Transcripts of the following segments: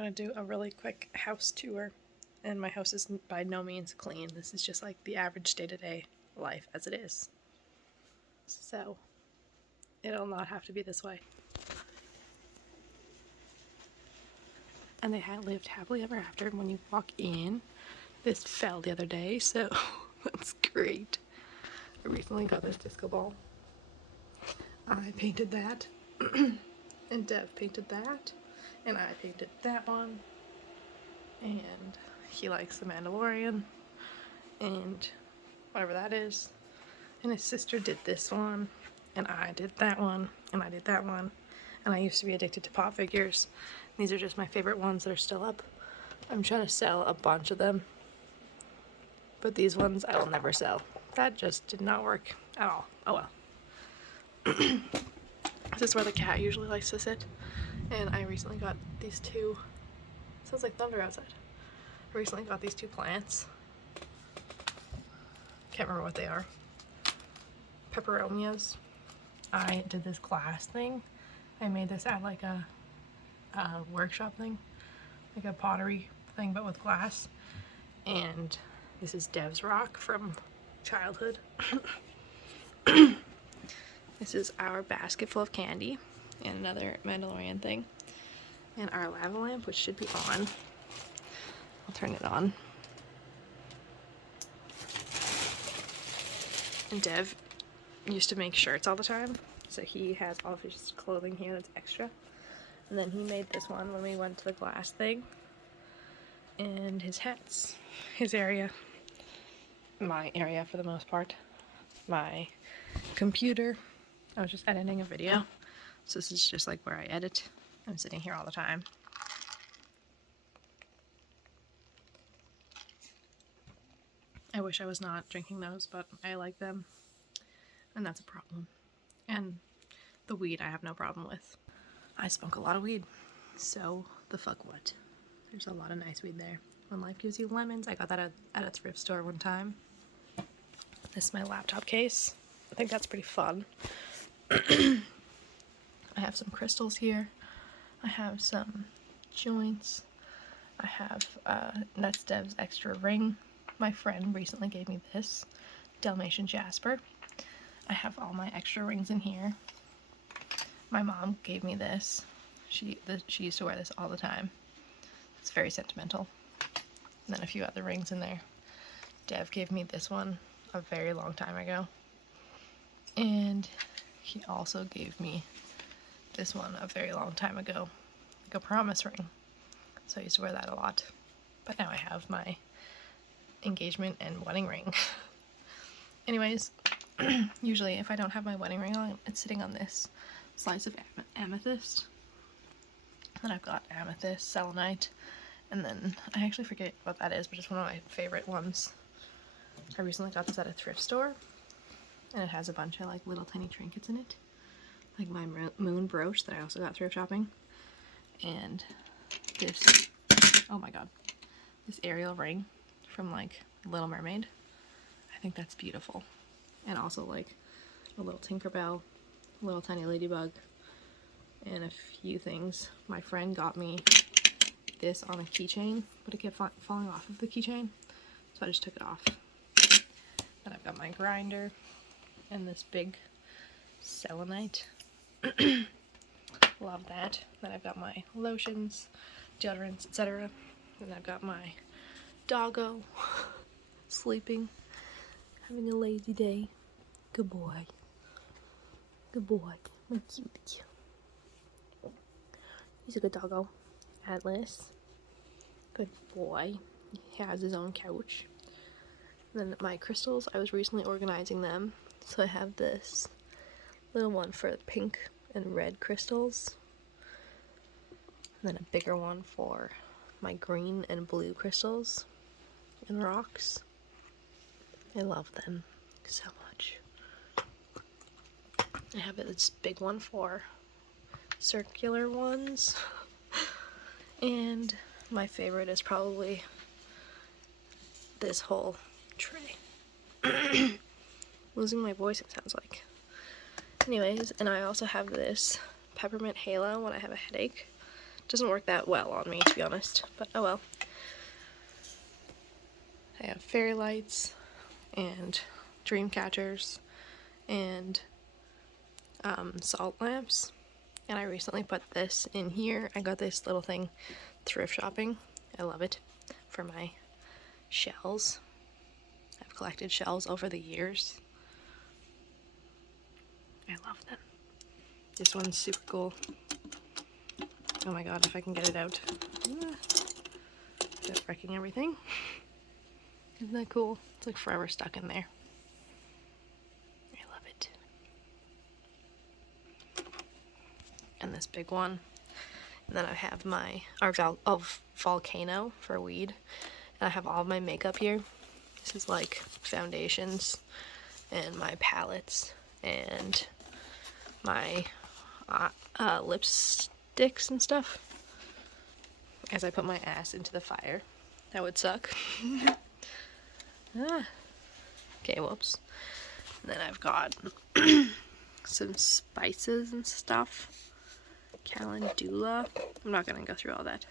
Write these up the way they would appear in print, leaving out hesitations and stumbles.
going to do a really quick house tour, and my house is by no means clean. This is just like the average day-to-day life as it is. So it'll not have to be this way. And they had lived happily ever after. And when you walk in, this fell the other day, so that's great. I recently got this disco ball. I painted that, and Dev painted that, and I painted that one, and he likes The Mandalorian, and whatever that is, and his sister did this one, and I did that one, and I did that one, and I used to be addicted to pop figures. These are just my favorite ones that are still up. I'm trying to sell a bunch of them, but these ones I will never sell. That just did not work at all. Oh well. This is where the cat usually likes to sit, and I recently got these two, sounds like thunder outside. I recently got these two plants. Can't remember what they are. Peperomias. I did this glass thing. I made this at like a workshop thing, like a pottery thing but with glass. And this is Dev's rock from childhood. This is our basket full of candy and another Mandalorian thing. And our lava lamp, which should be on. I'll turn it on. And Dev used to make shirts all the time, so he has all of his clothing here that's extra. And then he made this one when we went to the glass thing. And his hats, his area, my area for the most part, my computer. I was just editing a video, so this is just like where I edit. I'm sitting here all the time. I wish I was not drinking those, but I like them, and that's a problem. And the weed I have no problem with. I smoke a lot of weed, so the fuck what? There's a lot of nice weed there. When life gives you lemons. I got that at a thrift store one time. This is my laptop case. I think that's pretty fun. I have some crystals here. I have some joints. I have that's Dev's extra ring. My friend recently gave me this Dalmatian Jasper. I have all my extra rings in here. My mom gave me this. She used to wear this all the time. It's very sentimental. And then a few other rings in there. Dev gave me this one a very long time ago. And he also gave me this one a very long time ago. Like a promise ring. So I used to wear that a lot. But now I have my engagement and wedding ring. Anyways, usually if I don't have my wedding ring on, it's sitting on this slice of amethyst. Then I've got amethyst, selenite, and then I actually forget what that is, but it's one of my favorite ones. I recently got this at a thrift store, and it has a bunch of like little tiny trinkets in it, like my moon brooch that I also got thrift shopping, and this, oh my god, this Ariel ring from like Little Mermaid. I think that's beautiful. And also like a little Tinkerbell, a little tiny ladybug, and a few things. My friend got me this on a keychain, but it kept falling off of the keychain, so I just took it off. Then I've got my grinder and this big selenite. Love that. Then I've got my lotions, deodorants, etc. Then I've got my doggo sleeping, having a lazy day. Good boy. Good boy. My cutie. He's a good doggo. Atlas. Good boy. He has his own couch. And then my crystals, I was recently organizing them. So I have this little one for pink and red crystals. And then a bigger one for my green and blue crystals and rocks. I love them so much. I have this big one for circular ones. And my favorite is probably this whole tray. Losing my voice, it sounds like. Anyways, and I also have this peppermint halo when I have a headache Doesn't work that well on me, to be honest, but oh well. I have fairy lights and dream catchers and salt lamps, and I recently put this in here. I got this little thing thrift shopping. I love it for my shells. I've collected shells over the years. I love them. This one's super cool. Oh my god, if I can get it out. Without wrecking everything. Isn't that cool? It's like forever stuck in there. I love it. And this big one. And then I have my volcano for weed. And I have all of my makeup here. This is like foundations and my palettes and my lipsticks and stuff. As I put my ass into the fire. That would suck. Okay, whoops. And then I've got some spices and stuff. Calendula. I'm not gonna go through all that.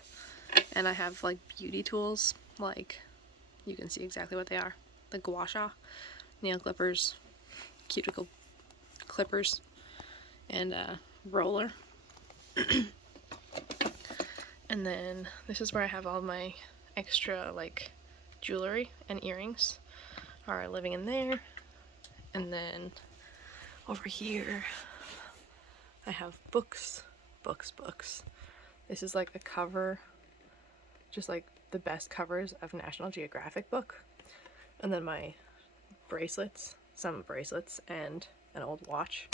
And I have like beauty tools, like you can see exactly what they are. The gua sha, nail clippers, cuticle clippers, and a roller. And then this is where I have all my extra like jewelry and earrings are living in there. And then over here I have books. This is like a cover, just like the best covers of National Geographic book. And then my bracelets, some bracelets, and an old watch.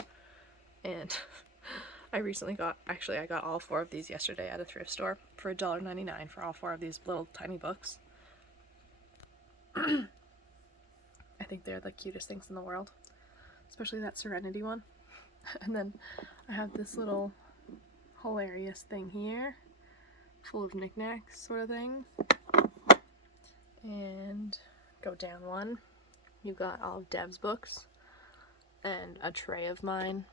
And I recently got, actually I got all 4 of these yesterday at a thrift store for $1.99 for all 4 of these little tiny books. I think they're the cutest things in the world, especially that Serenity one. And then I have this little hilarious thing here, full of knickknacks sort of thing. And go down one, you've got all of Dev's books, and a tray of mine,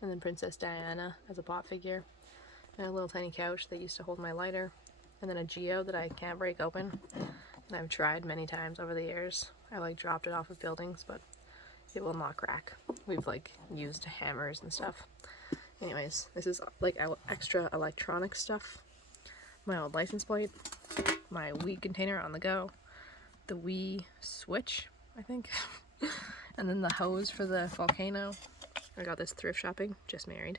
and then Princess Diana as a pop figure, and a little tiny couch that used to hold my lighter, and then a Geo that I can't break open, and I've tried many times over the years. I like dropped it off of buildings, but it will not crack. We've like used hammers and stuff. Anyways, this is like extra electronic stuff. My old license plate, my Wii container on the go, the Wii Switch, I think, and then the hose for the volcano. I got this thrift shopping, just married.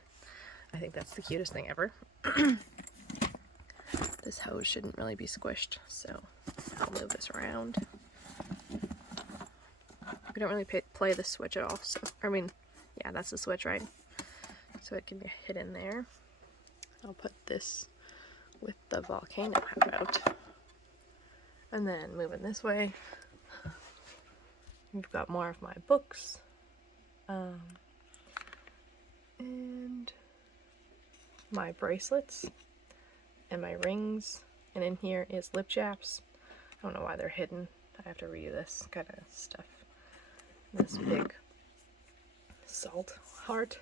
I think that's the cutest thing ever. This hose shouldn't really be squished, so I'll move this around. We don't really play the switch at all, so, I mean, yeah, that's the switch, right? So it can be hidden there. I'll put this with the volcano out. And then moving this way, we've got more of my books. And my bracelets and my rings. And in here is lip chaps. I don't know why they're hidden. I have to redo this kind of stuff. This big salt heart.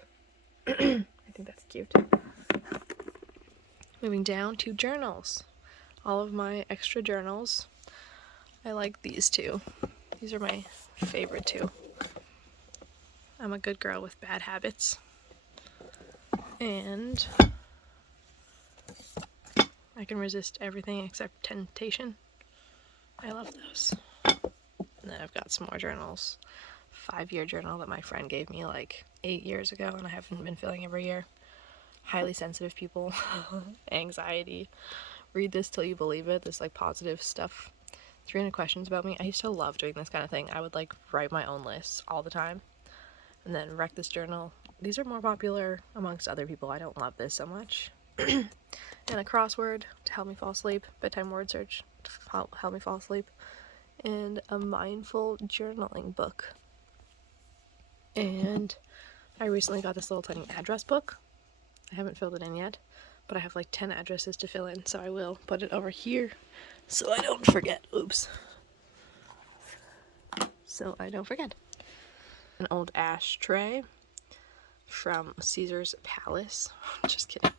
I think that's cute. Moving down to journals. All of my extra journals. I like these two. These are my favorite two. I'm a good girl with bad habits. And I can resist everything except temptation. I love those. And then I've got some more journals. 5-year journal that my friend gave me like 8 years ago, and I haven't been filling every year. Highly sensitive people, anxiety. Read this till you believe it. This like positive stuff. 300 questions about me. I used to love doing this kind of thing. I would like write my own lists all the time. And then wreck this journal. These are more popular amongst other people. I don't love this so much. And a crossword to help me fall asleep. Bedtime word search to help me fall asleep. And a mindful journaling book. And I recently got this little tiny address book. I haven't filled it in yet, but I have like 10 addresses to fill in, so I will put it over here so I don't forget. Oops. So I don't forget. An old ashtray from Caesar's Palace. Just kidding.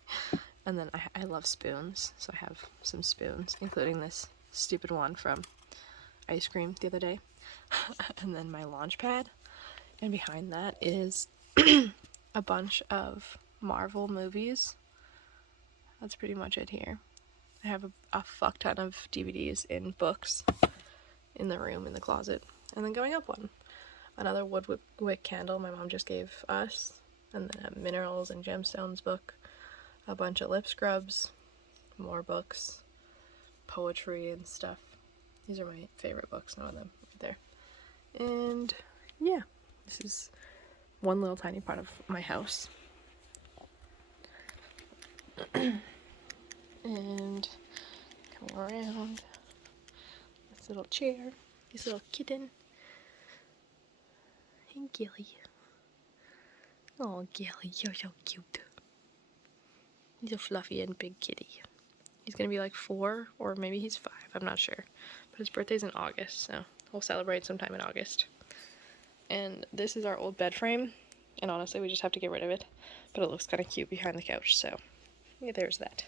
And then I love spoons, so I have some spoons, including this stupid one from ice cream the other day. And then my launch pad. And behind that is a bunch of Marvel movies. That's pretty much it here. I have a fuck ton of DVDs in books in the room, in the closet. And then going up one, another wood wick candle my mom just gave us. And then a minerals and gemstones book. A bunch of lip scrubs, more books, poetry and stuff. These are my favorite books, some of them right there. And yeah, this is one little tiny part of my house. And coming around, this little chair, this little kitten. And Gilly. Oh, Gilly, you're so cute. He's a fluffy and big kitty. He's gonna be like 4, or maybe he's 5, I'm not sure. But his birthday's in August, so we'll celebrate sometime in August. And this is our old bed frame, and honestly we just have to get rid of it. But it looks kind of cute behind the couch, so yeah, there's that.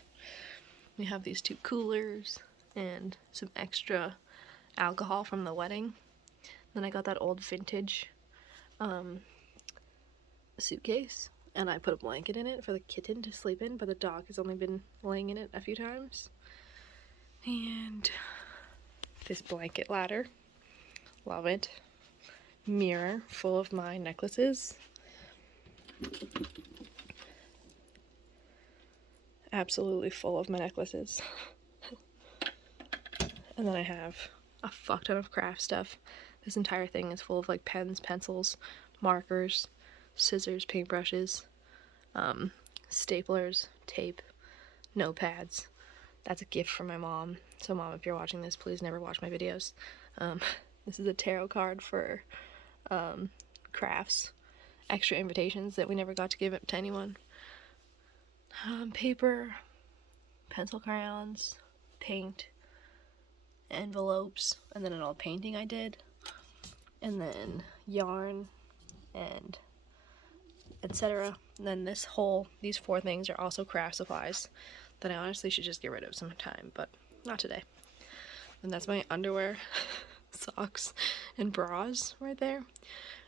We have these 2 coolers, and some extra alcohol from the wedding. Then I got that old vintage suitcase. And I put a blanket in it for the kitten to sleep in, but the dog has only been laying in it a few times. And this blanket ladder. Love it. Mirror full of my necklaces. Absolutely full of my necklaces. And then I have a fuck ton of craft stuff. This entire thing is full of like pens, pencils, markers, scissors, paintbrushes, staplers, tape, notepads. That's a gift from my mom. So Mom, if you're watching this, please never watch my videos. This is a tarot card for crafts, extra invitations that we never got to give it to anyone. Paper, pencil crayons, paint, envelopes, and then an old painting I did, and then yarn, and etc. And then these 4 things are also craft supplies that I honestly should just get rid of sometime, but not today. And that's my underwear, socks, and bras right there.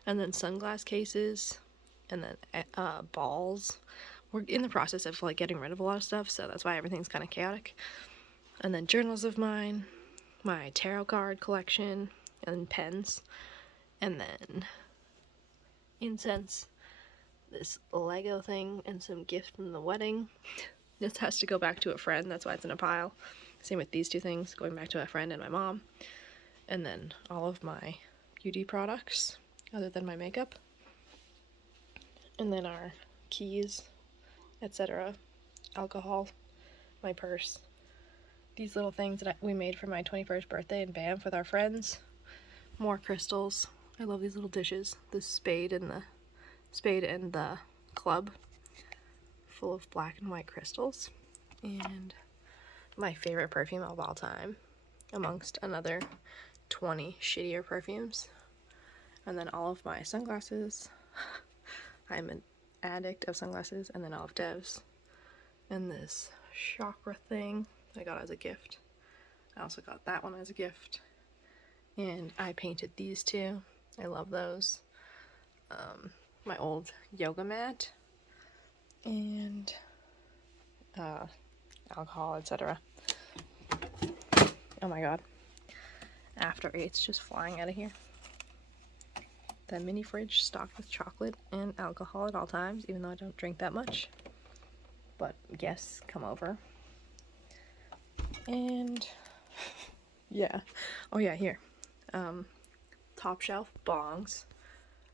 And then sunglass cases, and then balls. We're in the process of like getting rid of a lot of stuff, so that's why everything's kind of chaotic. And then journals of mine, my tarot card collection, and pens, and then incense, this Lego thing, and some gifts from the wedding. This has to go back to a friend, that's why it's in a pile. Same with these 2 things, going back to a friend and my mom. And then all of my beauty products, other than my makeup. And then our keys, etc. Alcohol, my purse. These little things that we made for my 21st birthday in Banff with our friends. More crystals. I love these little dishes. The spade and the club, full of black and white crystals. And my favorite perfume of all time, amongst another 20 shittier perfumes. And then all of my sunglasses. I'm an addict of sunglasses. And then all of Dev's. And this chakra thing I got as a gift. I also got that one as a gift. And I painted these 2. I love those. My old yoga mat. And alcohol, etc. Oh my god. After 8's just flying out of here. The mini fridge stocked with chocolate and alcohol at all times, even though I don't drink that much. But guests come over. And yeah. Oh yeah, here. Top shelf bongs.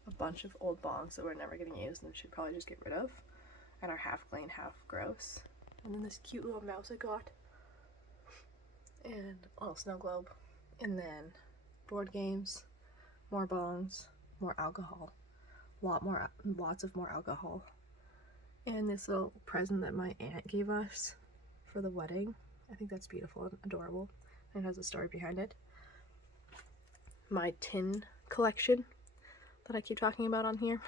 A bunch of old bongs that we're never getting used and should probably just get rid of. And are half clean, half gross. And then this cute little mouse I got. And a little snow globe. And then board games, more bongs, more alcohol. Lots of more alcohol. And this little present that my aunt gave us for the wedding. I think that's beautiful and adorable. And it has a story behind it. My tin collection that I keep talking about on here.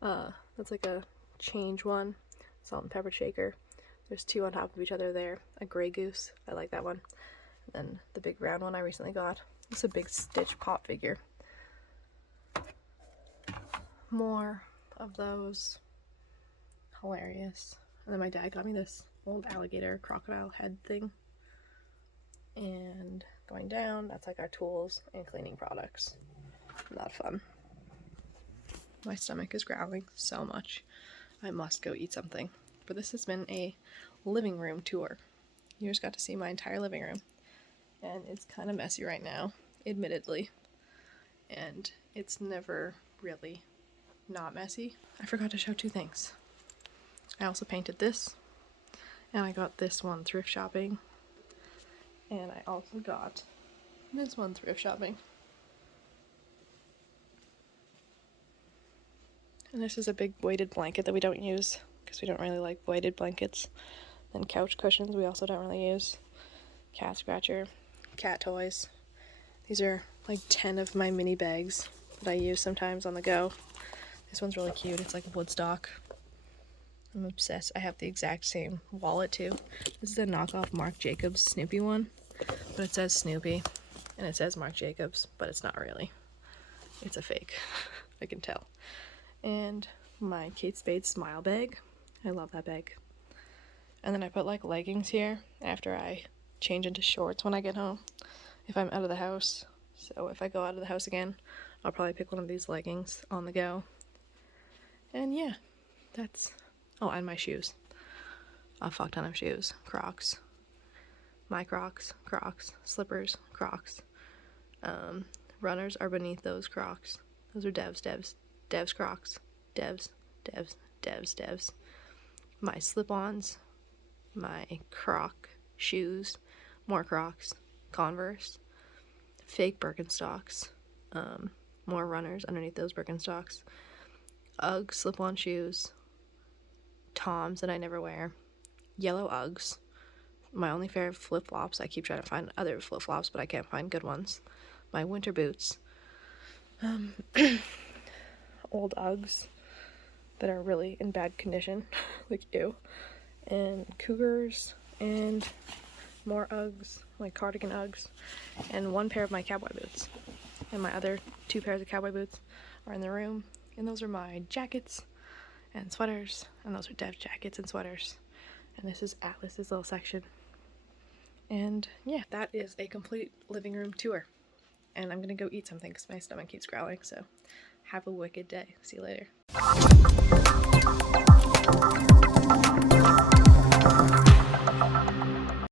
That's like a change one. Salt and pepper shaker. There's two on top of each other there. A gray goose. I like that one. And then the big round one I recently got. It's a big Stitch pop figure. More of those. Hilarious. And then my dad got me this old alligator crocodile head thing. And going down, that's like our tools and cleaning products. Not fun. My stomach is growling so much. I must go eat something. But this has been a living room tour. You just got to see my entire living room. And it's kind of messy right now, admittedly. And it's never really not messy. I forgot to show two things. I also painted this. And I got this one thrift shopping. And I also got this one thrift shopping. And this is a big weighted blanket that we don't use because we don't really like weighted blankets. And couch cushions we also don't really use. Cat scratcher, cat toys. These are like 10 of my mini bags that I use sometimes on the go. This one's really cute. It's like Woodstock. I'm obsessed. I have the exact same wallet too. This is a knockoff Marc Jacobs Snoopy one, but it says Snoopy and it says Marc Jacobs, but it's not really. It's a fake. I can tell. And my Kate Spade Smile bag. I love that bag. And then I put like leggings here after I change into shorts when I get home if I'm out of the house. So if I go out of the house again, I'll probably pick one of these leggings on the go. And yeah, that's... Oh, and my shoes. A fuck ton of shoes. Crocs. My Crocs. Crocs. Slippers. Crocs. Runners are beneath those Crocs. Those are Devs Crocs. Devs. My slip-ons. My Croc shoes. More Crocs. Converse. Fake Birkenstocks. More runners underneath those Birkenstocks. Ugg slip-on shoes. Toms that I never wear. Yellow Uggs. My only pair of flip-flops. I keep trying to find other flip-flops, but I can't find good ones. My winter boots. Old Uggs that are really in bad condition. Like, ew. And Cougars. And more Uggs. Like cardigan Uggs. And one pair of my cowboy boots. And my other 2 pairs of cowboy boots are in the room. And those are my jackets and sweaters. And those are Dev's jackets and sweaters. And this is Atlas's little section. And yeah, that is a complete living room tour. And I'm gonna go eat something because my stomach keeps growling. So have a wicked day. See you later.